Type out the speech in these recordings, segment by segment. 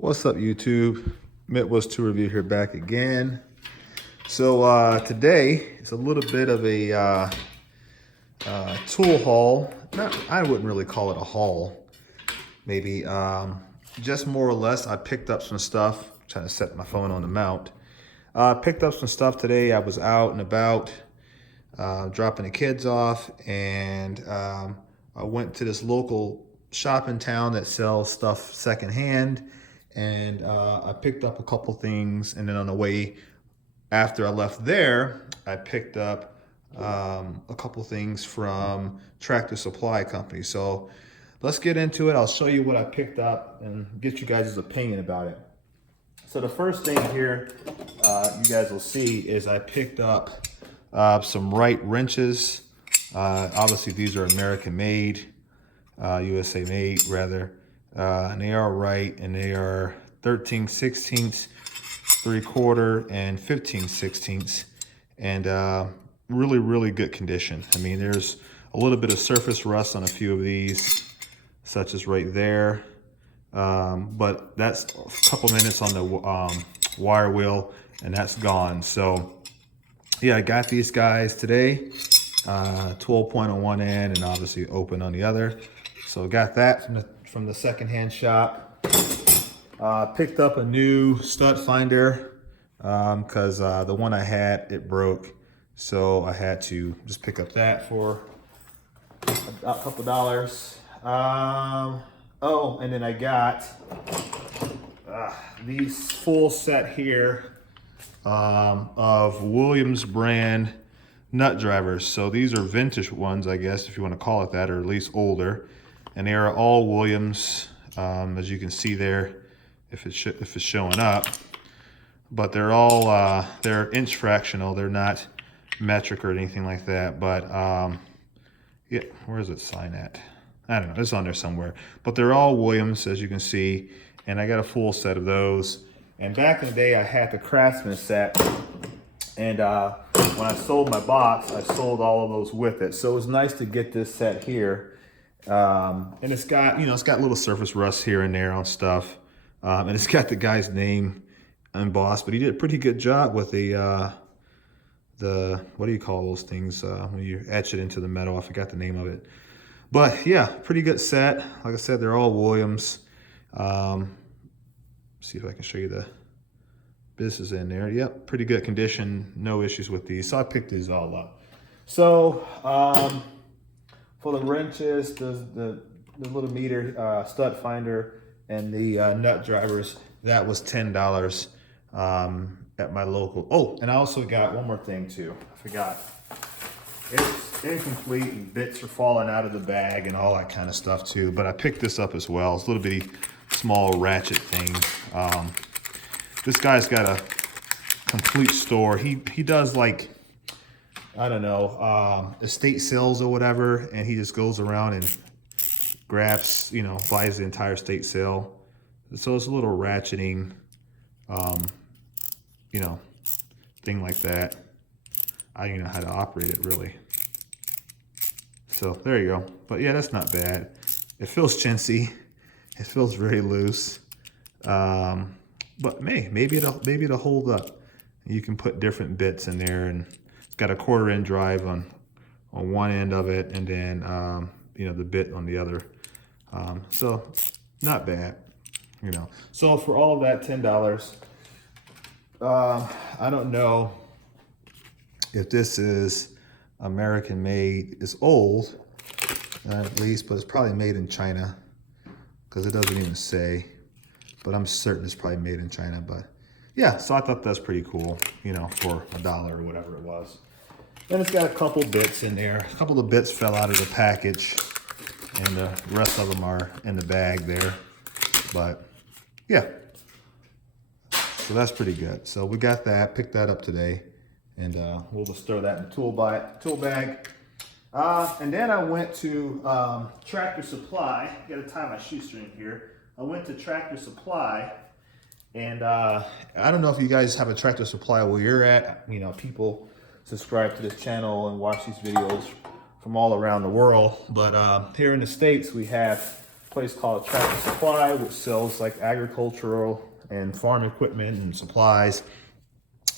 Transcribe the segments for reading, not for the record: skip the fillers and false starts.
What's up, YouTube? Mitt was to review here back again. So today it's a little bit of a tool haul. I wouldn't really call it a haul. Maybe just more or less. I picked up some stuff. I'm trying to set my phone on the mount. Picked up some stuff today. I was out and about dropping the kids off, and I went to this local shop in town that sells stuff secondhand. And I picked up a couple things, and then on the way after I left there, I picked up a couple things from Tractor Supply Company. So let's get into it. I'll show you what I picked up and get you guys' opinion about it. So the first thing here you guys will see is I picked up some Wright wrenches. Obviously these are American made, USA made rather. And they are Wright, and they are 13/16, 3/4, and 15/16, and really good condition. I mean, there's a little bit of surface rust on a few of these, such as right there, but that's a couple minutes on the wire wheel, and that's gone. So yeah, I got these guys today, 12 point on one end and obviously open on the other. So got that from the secondhand shop. Picked up a new stud finder because the one I had, it broke. So I had to just pick up that for a couple dollars. Oh, and then I got these full set here of Williams brand nut drivers. So these are vintage ones, I guess, if you want to call it that, or at least older. And they are all Williams, as you can see there, if it's showing up. But they're all they're inch fractional. They're not metric or anything like that. But yeah, where is it sign at? I don't know. It's on there somewhere. But they're all Williams, as you can see. And I got a full set of those. And back in the day, I had the Craftsman set. And when I sold my box, I sold all of those with it. So it was nice to get this set here. And it's got, it's got little surface rust here and there on stuff. And it's got the guy's name embossed, but he did a pretty good job with the what do you call those things when you etch it into the metal? I forgot the name of it. But yeah, pretty good set. Like I said, they're all Williams. See if I can show you the business in there. Yep, pretty good condition. No issues with these. So I picked these all up. So for the wrenches, the little meter stud finder, and the nut drivers, that was $10 at my local. Oh, and I also got one more thing too. I forgot. It's incomplete and bits are falling out of the bag and all that kind of stuff too. But I picked this up as well. It's a little bitty small ratchet thing. This guy's got a complete store. He does, like, I don't know, estate sales or whatever, and he just goes around and grabs, buys the entire estate sale. So it's a little ratcheting, thing like that. I don't even know how to operate it really. So there you go. But yeah, that's not bad. It feels chintzy. It feels very loose. But maybe it'll hold up. You can put different bits in there, and it's got a 1/4 inch drive on one end of it, and then the bit on the other. So not bad, So for all of that, $10. I don't know if this is American made. It's old, at least, but it's probably made in China because it doesn't even say. But I'm certain it's probably made in China. But yeah, so I thought that's pretty cool, for $1 or whatever it was. And it's got a couple bits in there. A couple of bits fell out of the package, and the rest of them are in the bag there. But yeah, so that's pretty good. So we got that, picked that up today, and we'll just throw that in the tool bag. And then I went to Tractor Supply. I gotta tie my shoestring here. I went to Tractor Supply, and I don't know if you guys have a Tractor Supply where you're at. People subscribe to this channel and watch these videos from all around the world. But here in the States, we have place called Tractor Supply, which sells like agricultural and farm equipment and supplies.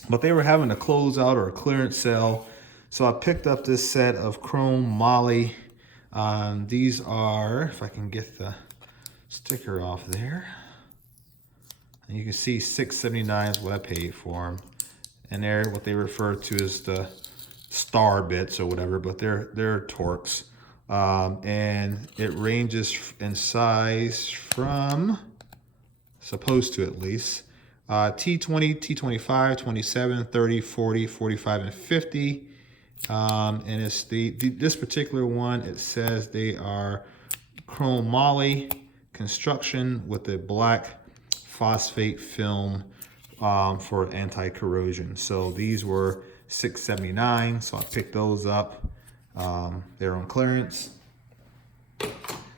But they were having a closeout or a clearance sale. So I picked up this set of chrome moly. These are, if I can get the sticker off there, and you can see $6.79 is what I paid for them. And they're what they refer to as the star bits or whatever, but they're Torx. And it ranges in size from, supposed to at least, T20, T25, 27, 30, 40, 45, and 50. And it's this particular one, it says they are chrome moly construction with a black phosphate film for anti-corrosion. So these were $6.79, so I picked those up. They're on clearance,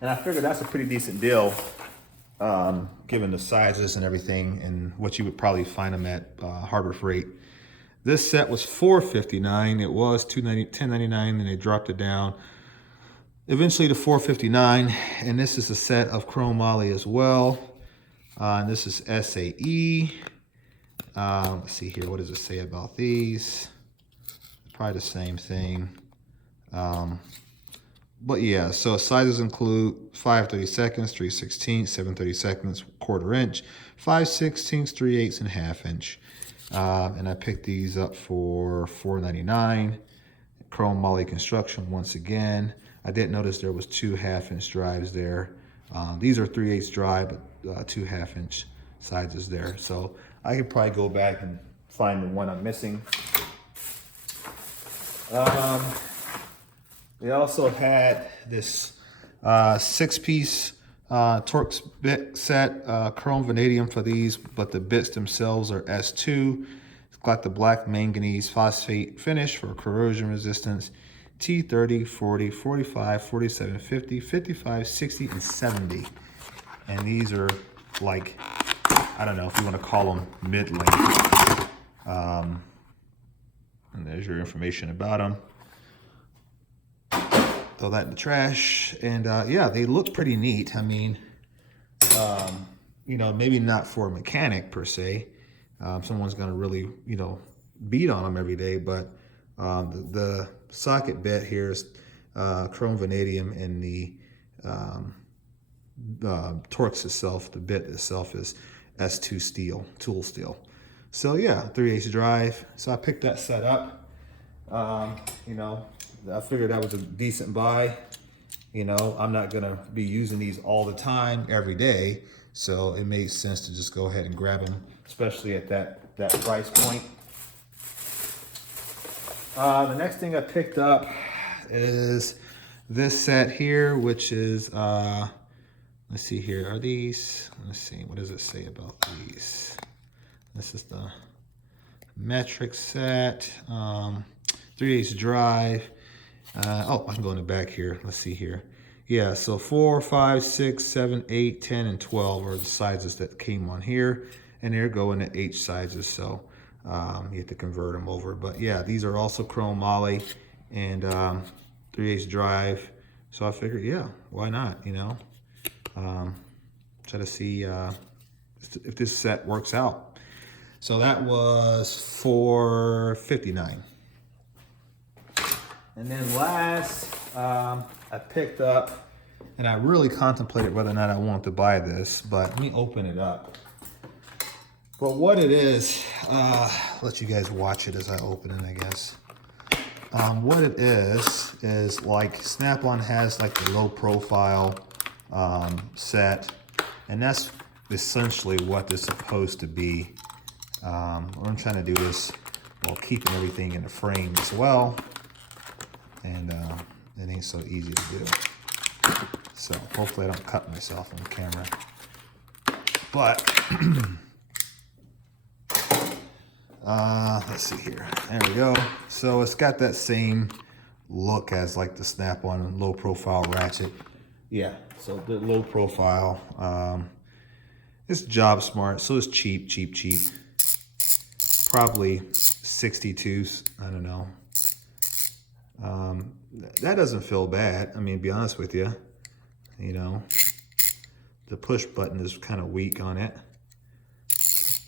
and I figured that's a pretty decent deal, given the sizes and everything and what you would probably find them at Harbor Freight. This set was $4.59. It was $10.99, and they dropped it down eventually to $4.59. And this is a set of chrome moly as well. And this is SAE. Let's see here. What does it say about these? Probably the same thing. But yeah, so sizes include 5/32, 3/16, 7/32, 1/4 inch, 5/16, 3/8, and 1/2 inch. And I picked these up for $4.99. Chrome moly construction once again. I did notice there was 2 1/2 inch drives there. These are 3/8 drive, but 2 1/2 inch sizes there. So I could probably go back and find the one I'm missing. They also had this 6-piece Torx bit set, chrome vanadium for these, but the bits themselves are S2. It's got the black manganese phosphate finish for corrosion resistance. T30, 40, 45, 47, 50, 55, 60, and 70. And these are like, I don't know if you want to call them mid-length. And there's your information about them. Throw that in the trash. And yeah, they look pretty neat. I mean, you know, maybe not for a mechanic per se. Someone's going to really, you know, beat on them every day. But the socket bit here is chrome vanadium, and the Torx itself, the bit itself, is S2 steel, tool steel. So yeah, 3/8 drive. So I picked that set up. You know, I figured that was a decent buy. You know, I'm not gonna be using these all the time, every day. So it made sense to just go ahead and grab them, especially at that price point. The next thing I picked up is this set here, which is, let's see here, are these, let's see, what does it say about these? This is the metric set, 3/8 drive. Oh, I can go in the back here. Let's see here. Yeah, so 4, 5, 6, 7, 8, 10, and 12 are the sizes that came on here. And they're going to H sizes, so you have to convert them over. But yeah, these are also chrome moly and 3/8 drive. So I figured, yeah, why not, you know? Try to see if this set works out. So that was $4.59. And then last, I picked up, and I really contemplated whether or not I wanted to buy this, but let me open it up. But what it is, let you guys watch it as I open it, I guess. What it is like Snap-on has like the low profile set, and that's essentially what it's supposed to be. I'm trying to do this while keeping everything in the frame as well, and it ain't so easy to do. So hopefully I don't cut myself on the camera. But let's see here. There we go. So it's got that same look as like the Snap-on low profile ratchet. Yeah, so the low profile. It's job smart, so it's cheap. Probably 62s, I don't know. That doesn't feel bad. I mean, to be honest with you, you know, the push button is kind of weak on it.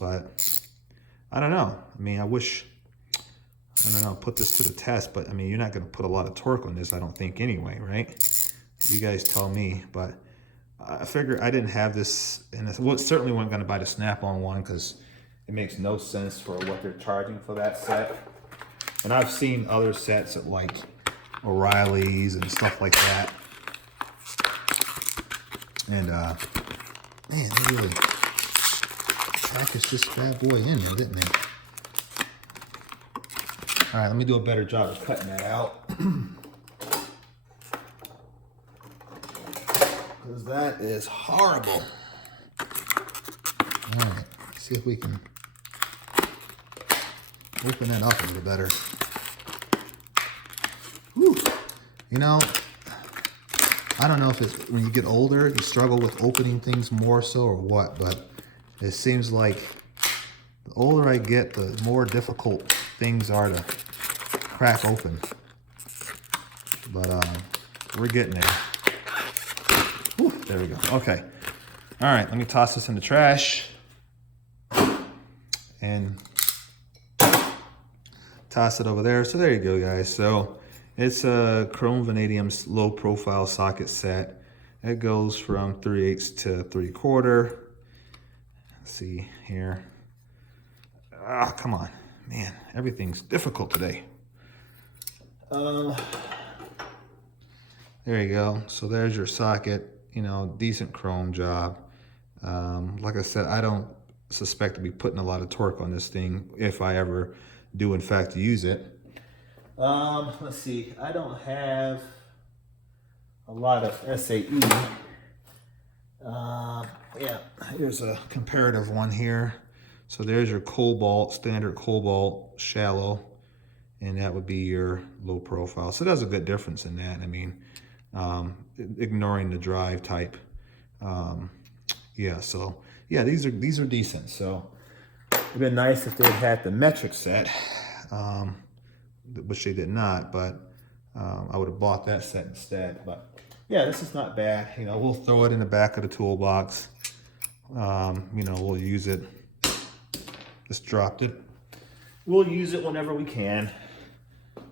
But I don't know. I mean, I wish, I don't know, put this to the test, but I mean, you're not going to put a lot of torque on this, I don't think anyway, right? You guys tell me, but I figure I didn't have this, and I certainly wasn't going to buy the Snap-on one because it makes no sense for what they're charging for that set. And I've seen other sets at like O'Reilly's and stuff like that. And man, they really packaged this bad boy in there, didn't they? All right, let me do a better job of cutting that out. Because that is horrible. All right, let's see if we can open that up a little better. Whew. You know, I don't know if it's when you get older, you struggle with opening things more so or what, but it seems like the older I get, the more difficult things are to crack open. But we're getting there. Whew, there we go. Okay. All right, let me toss this in the trash and toss it over there. So there you go, guys. So it's a chrome vanadium low profile socket set. It goes from 3/8 to 3/4. Let's see here. Ah, come on, man. Everything's difficult today. There you go. So there's your socket. You know, decent chrome job. Like I said, I don't suspect to be putting a lot of torque on this thing if I ever do in fact use it. Let's see, I don't have a lot of SAE. Yeah, here's a comparative one here. So there's your cobalt, standard cobalt shallow, and that would be your low profile. So there's a good difference in that. I mean, ignoring the drive type. Yeah, so yeah, these are decent. So it'd been nice if they'd had the metric set, which they did not, but I would have bought that set instead. But yeah, this is not bad. You know, we'll throw it in the back of the toolbox. You know, we'll use it. Just dropped it. We'll use it whenever we can.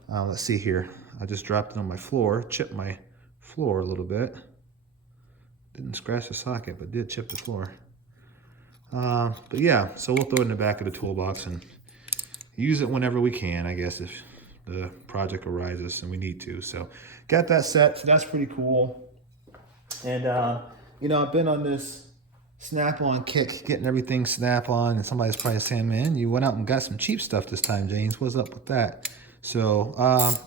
Let's see here. I just dropped it on my floor, chipped my floor a little bit. Didn't scratch the socket, but did chip the floor. But yeah, so we'll throw it in the back of the toolbox and use it whenever we can, I guess, if the project arises and we need to. So got that set, so that's pretty cool. And you know, I've been on this Snap-on kick, getting everything Snap-on, and somebody's probably saying, man, you went out and got some cheap stuff this time, James. What's up with that? So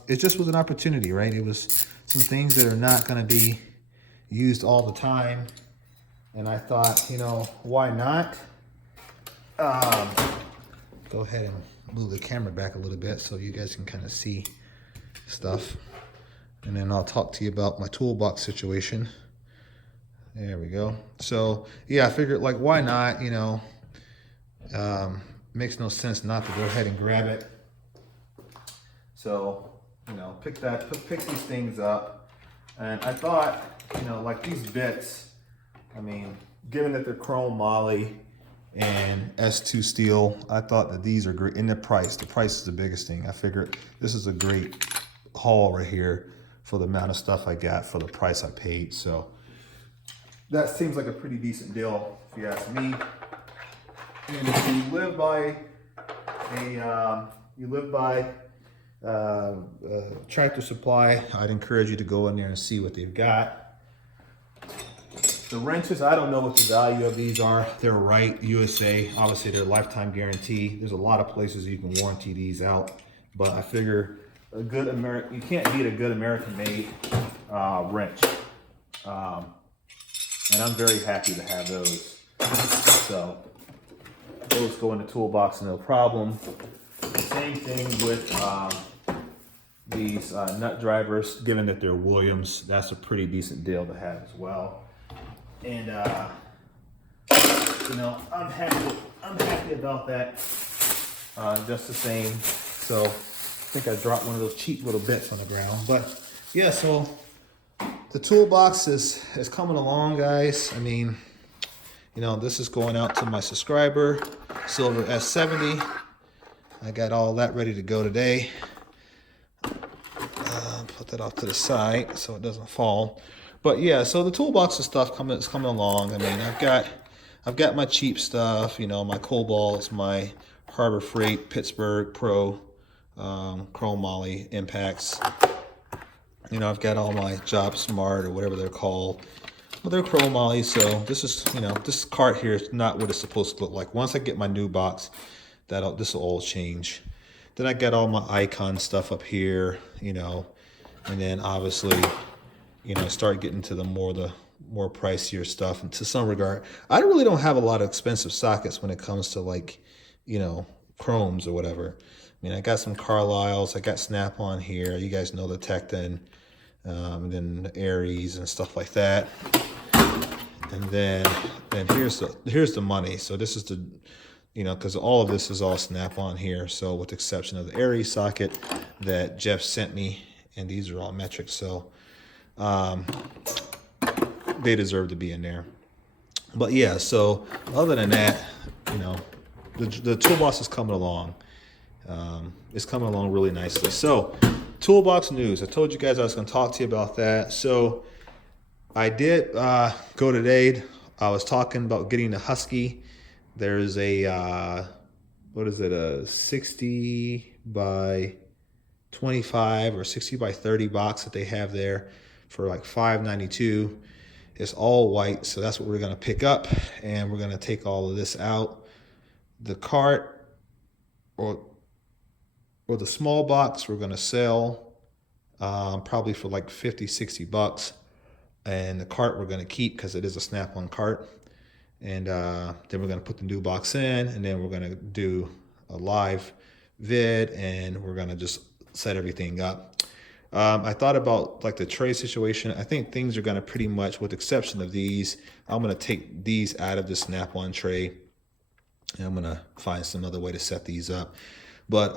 it just was an opportunity, right? It was some things that are not going to be used all the time, and I thought, you know, why not? Go ahead and move the camera back a little bit so you guys can kind of see stuff, and then I'll talk to you about my toolbox situation. There we go. So yeah, I figured, like, why not? You know, makes no sense not to go ahead and grab it. So, you know, pick these things up. And I thought, you know, like these bits, I mean, given that they're chrome moly and S2 steel, I thought that these are great. And the price is the biggest thing. I figured this is a great haul right here for the amount of stuff I got for the price I paid. So that seems like a pretty decent deal, if you ask me. And if you live by Tractor Supply, I'd encourage you to go in there and see what they've got. The wrenches, I don't know what the value of these are. They're Right USA. Obviously, they're lifetime guarantee. There's a lot of places you can warranty these out, but I figure a good you can't beat a good American-made wrench. And I'm very happy to have those. So those go in the toolbox, no problem. The same thing with these nut drivers, given that they're Williams, that's a pretty decent deal to have as well. And you know, I'm happy about that. Just the same. So I think I dropped one of those cheap little bits on the ground. But yeah, so the toolbox is coming along, guys. I mean, You know, this is going out to my subscriber, Silver S70. I got all that ready to go today. Put that off to the side so it doesn't fall. But yeah, so the toolbox and stuff is coming along. I mean, I've got my cheap stuff, you know, my Cobalts, my Harbor Freight Pittsburgh Pro Chrome Moly impacts. You know, I've got all my Job Smart or whatever they're called. Well, they're Chrome Moly, so this is, you know, this cart here is not what it's supposed to look like. Once I get my new box, this will all change. Then I got all my icon stuff up here, you know, and then obviously, you know, start getting to the more pricier stuff. And to some regard, I really don't have a lot of expensive sockets when it comes to, like, you know, chromes or whatever. I mean, I got some Carlisles, I got Snap-on here. You guys know the Tecton, and then the Aries and stuff like that. And then here's the money. So this is the, you know, because all of this is all Snap-on here. So with the exception of the Aries socket that Jeff sent me, and these are all metric, so they deserve to be in there. But yeah, so other than that, you know, the toolbox is coming along. It's coming along really nicely. So toolbox news. I told you guys I was going to talk to you about that. So I did go today. I was talking about getting the Husky. There's a what is it, a 60 by 25 or 60 by 30 box that they have there for like $5.92. It's all white, so that's what we're gonna pick up, and we're gonna take all of this out. The cart or the small box we're gonna sell probably for like 50, 60 bucks. And the cart we're gonna keep because it is a Snap-on cart. And then we're gonna put the new box in, and then we're gonna do a live vid, and we're gonna just set everything up. I thought about like the tray situation. I think things are gonna pretty much, with the exception of these, I'm gonna take these out of the Snap-on tray, and I'm gonna find some other way to set these up. But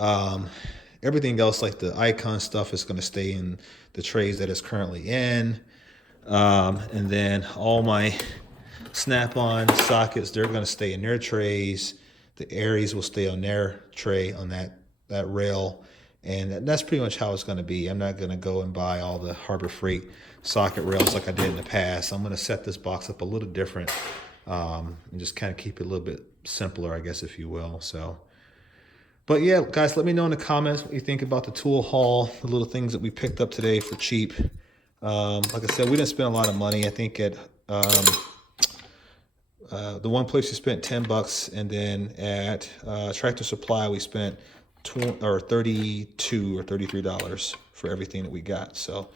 everything else, like the icon stuff, is gonna stay in the trays that it's currently in. And then all my Snap-on sockets, they're going to stay in their trays. The Aries will stay on their tray on that rail. And that's pretty much how it's going to be. I'm not going to go and buy all the Harbor Freight socket rails like I did in the past. I'm going to set this box up a little different, and just kind of keep it a little bit simpler, I guess, if you will. So, but yeah, guys, let me know in the comments what you think about the tool haul, the little things that we picked up today for cheap. Like I said, we didn't spend a lot of money. I think at the one place we spent 10 bucks, and then at Tractor Supply we spent $32 or $33 for everything that we got. So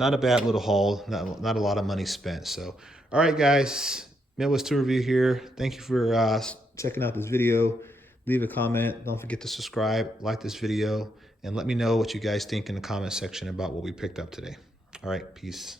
not a bad little haul, not a lot of money spent. So all right, guys, Midwest Tool Review here. Thank you for checking out this video. Leave a comment. Don't forget to subscribe, like this video, and let me know what you guys think in the comment section about what we picked up today. All right, peace.